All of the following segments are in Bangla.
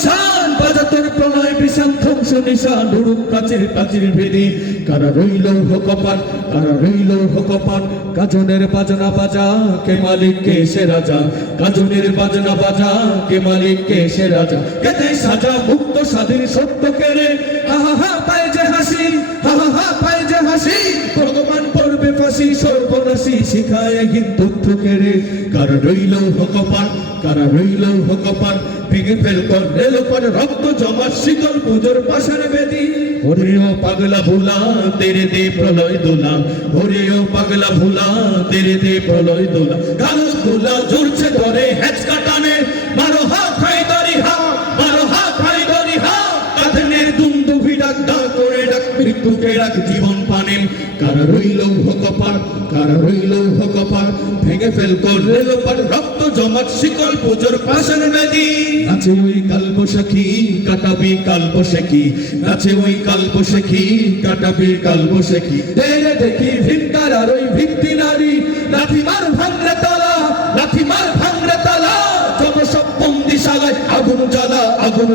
নিশান বাজাতর প্রলয় বিষান ধ্বংস নিশান উড়ুক প্রাচীর প্রাচীর ভেদে কারা রইল কপাট কারা রইল কপাট গাজনের বাজনা বাজা কে মালিক কে সে রাজা গাজনের বাজনা বাজা কে মালিক কে সে রাজা কেতে সাজা মুক্ত স্বাধীন সত্য কেড়ে হা হা হা পায় যে হাসি হা হা হা পায় যে হাসি ভগবান পড়বে ফাঁসি সর্বনাশী শিখায় হিন্দুত্ব কেড়ে কারা রইল কপাট কারা রইল কপাট ভেঙে ফেল কর রেলপর রক্ত জমা শীতল পুজোর পাশার বেদি ওরে ও পাগলা ভুলা তেরে দে প্রলয় দোলা ওরে ও পাগলা ভুলা তেরে দে প্রলয় দোলা কালো দোলা জুড়ছে ধরে হ্যাচ কাটানে মারো হা খাই দারি হা মারো হা খাই দারি হা কাঁধনের দুন্দুভি ডাক ডাক করে ডাক মৃত্যুকে ডাক জীবন পানে কারা রইল কপাট কারা রইল কপাট ভেঙে ফেল কর রেলপর রক্ত জমাট শিকল পুজোর পাশার বেদি নাচে ওই কালবৈশাখী কাটাবি কালবৈশাখী নাচে ওই কালবৈশাখী কাটাবি কালবৈশাখী দেরে দেখি ভিমকার আর ওই ভিত্তি নারী লাঠি মার ভাঙরে তালা লাঠি মার ভাঙরে তালা যত সব বন্দিশালায় আগুন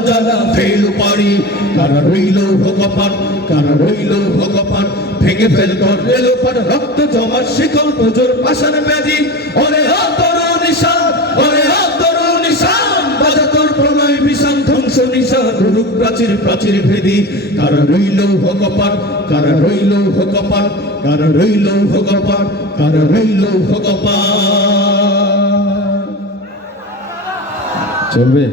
জ্বালা ফেল পারি কারা রইল কপাট কারা রইল কপাট ভেঙে ফেল কর রেলপর রক্ত জমা শিকল পুজোর পাশার বেদি ওরে ও তরুণ নিশান ওরে ও তরুণ নিশান বাজাতর প্রলয় বিষান ধ্বংস নিশান উড়ুক প্রাচীর প্রাচীর ভেদি কারা রইল কপাট কারা রইল কপাট কারা রইল কপাট কারা রইল কপাট চলবে।